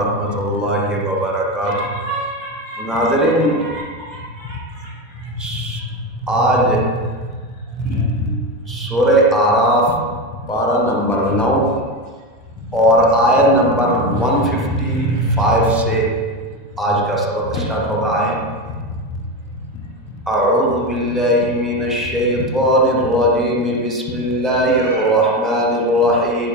वरहमतुल्लाहि वबरकातुहू। नाज़रीन, आज सूरह आराफ पारा नंबर 9 और आयत नंबर 155 से आज का सबक स्टार्ट होगा। अऊज़ु बिल्लाहि मिनश शैतानिर रजीम, बिस्मिल्लाहिर रहमानिर रहीम।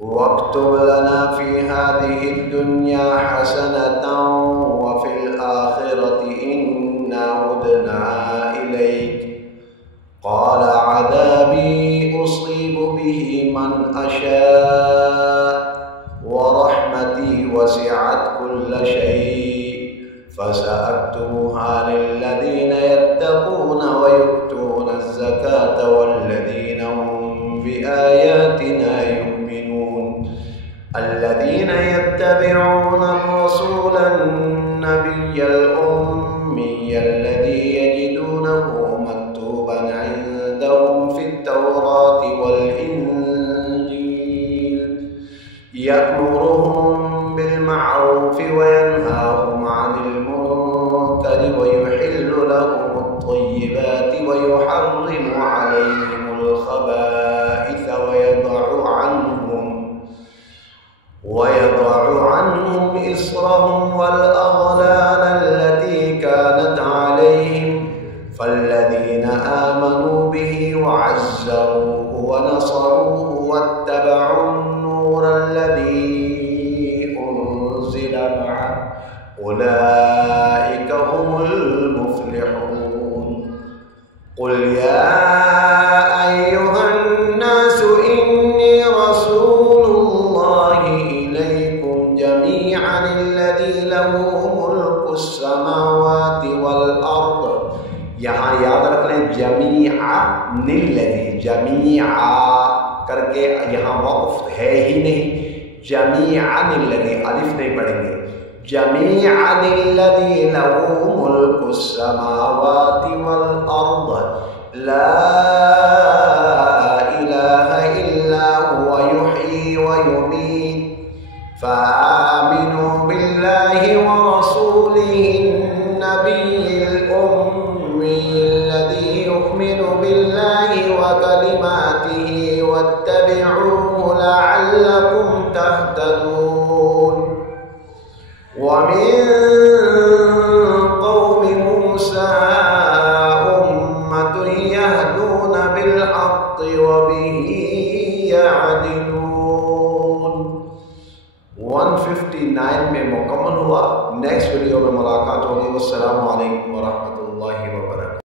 वक्तुब लना फी हादिहिद दुन्या हसनतन व फिल आखिरति इन्ना हुदना इलैक। क़ाल अज़ाबी उसीबु बिही मन अशा व रहमती वसिअत कुल्ल शै फसअक्तुबुहा लिल्लज़ीना यत्तक़ूना व यु'तूना ज़कात वल्लज़ीना हुम बिआयातिना युमिनून। अल्लज़ीना यत्तबिऊना रसूलन नबिय्यल उम्मिय्यल लज़ी यजिदूनहु मक्तूबन इंदहुम फित तौराति वल इंजील यअमुरुहुम बिल मअरूफि व यनहाहुम अनिल मुनकरि व युहिल्लु लहुमुत तय्यिबाति व युहर्रिमु अलैहिमुल खबाइस व यदअु अन्हुम इस्रहुम वल अग़लाल अल्लती कानत अलैहिम फल्लज़ीना आमनू बिही व अज़्ज़रूहु व नसरूहु वत्तबअुन नूर अल्लज़ी उन्ज़िला मअहु उलाइका हुमुल मुफ़्लिहून। क़ुल या अय्युहन नासु इन्नी रसूलुल्लाहि इलैकुम जमीअन अल्लज़ी लहू मुल्कुस समावाति वल अर्द। यहाँ याद रख लें, जमीअनिल्लज़ी, जमीआ करके यहाँ वक़्फ़ है ही नहीं, जमीअनिल्लज़ी अलिफ नहीं पढ़ेंगे। जमीअनिल्लज़ी लहू मुल्कुस समावाति वल अर्द ला इलाहा इल्ला हुवा युहयी व युमीत फ़आमिनू बिल्लाहि व रसूलिहिन नबिय्यिल उम्मिय्यिल लज़ी युमिनु बिल्लाहि व कलिमातिही वत्तबिऊहु लअल्लकुम तहतदून। व मिन क़ौमि मूसा उम्मतुन यहदूना बिल हक़्क़ि व बिही यअदिलून। 159 में मुकम्मल हुआ। नेक्स्ट वीडियो में मुलाकात होगी। वस्सलामु अलैकुम व रहमतुल्लाहि व बरकातुहू।